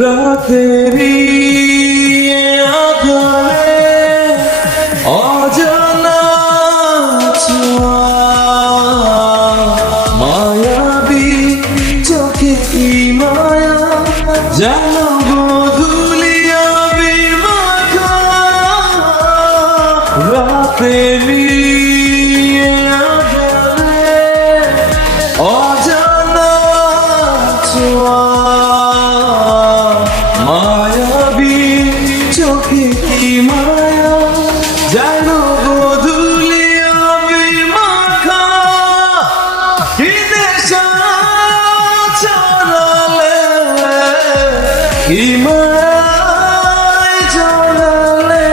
রাতেরি আধারে অজানা ছোঁয়া, মায়াবী চোখে কি মায়া জানো গোধূলিয়া বিমাখা। রাতেরি আধারে অজানা ছোঁয়া, মায়াবী চোখে কি মায়া জানো গোধূলিয়া বিমাখা। কি নেশা ছড়ালে কি মায়ায় জড়ালে,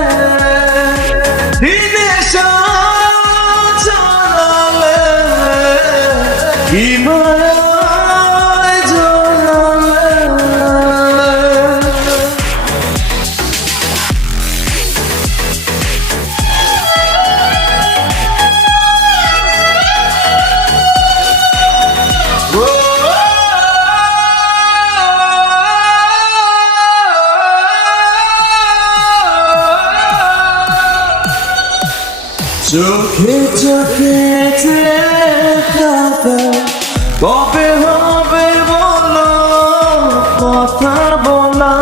কি নেশা ছড়ালে কি মায়ায় জড়ালে। চোখে চোখে থাকা কবে হবে বলো কথা বলা,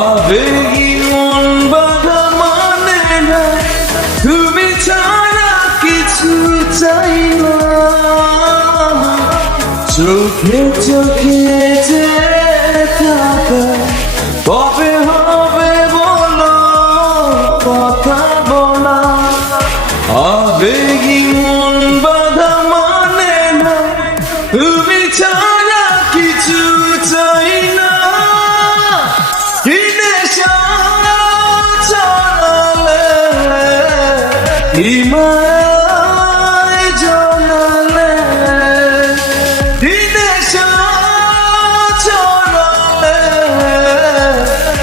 আবেগী মন বাধা মানে না, তুমি ছাড়া কিছু চাই না। চোখে চোখে থাকা কবে হবে বলো কথা বলা, আবেগী মন বাধা মানে না, তুমি ছাড়া কিছু চাই না। কি নেশা ছড়ালে কি মায়ায় জড়ালে, কি নেশা ছড়ালে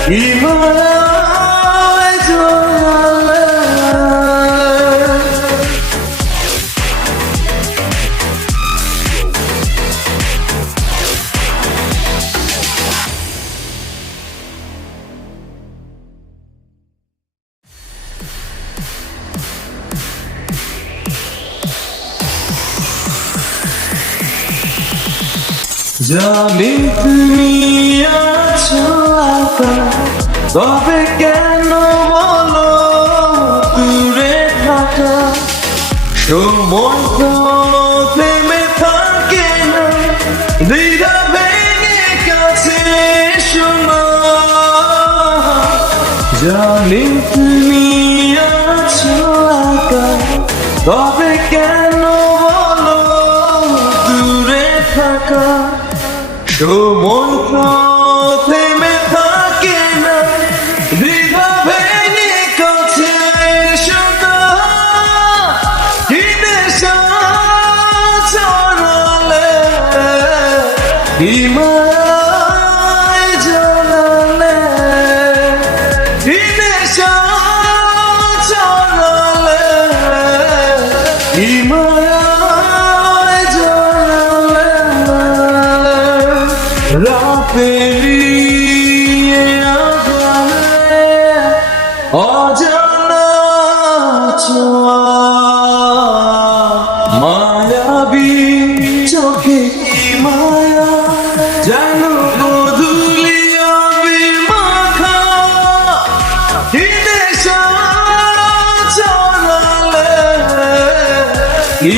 কি মায়ায় জড়ালে। জানি তুমি আছো একা, তবে কেন বলো দূরে থাকা। সময় তো থেমে থাকে না, দ্বিধা ভেঙে কাছে শোনা। জানি তুমি আছো একা, তবে কেন বলো দূরে থাকা। সময় তো থেমে থাকে না, দ্বিধা ভেঙে কাছে শোনা। কি নেশা ছড়ালে কি মায়ায় জড়ালে, কি নেশা ছড়ালে কি মায়ায় জড়ালে। রাতেরি আধারে অজানা ছোঁয়া, মায়াবী চোখে কি মায়া জানো গোধূলিয়া বিমাখা। কি নেশা ছড়ালে কি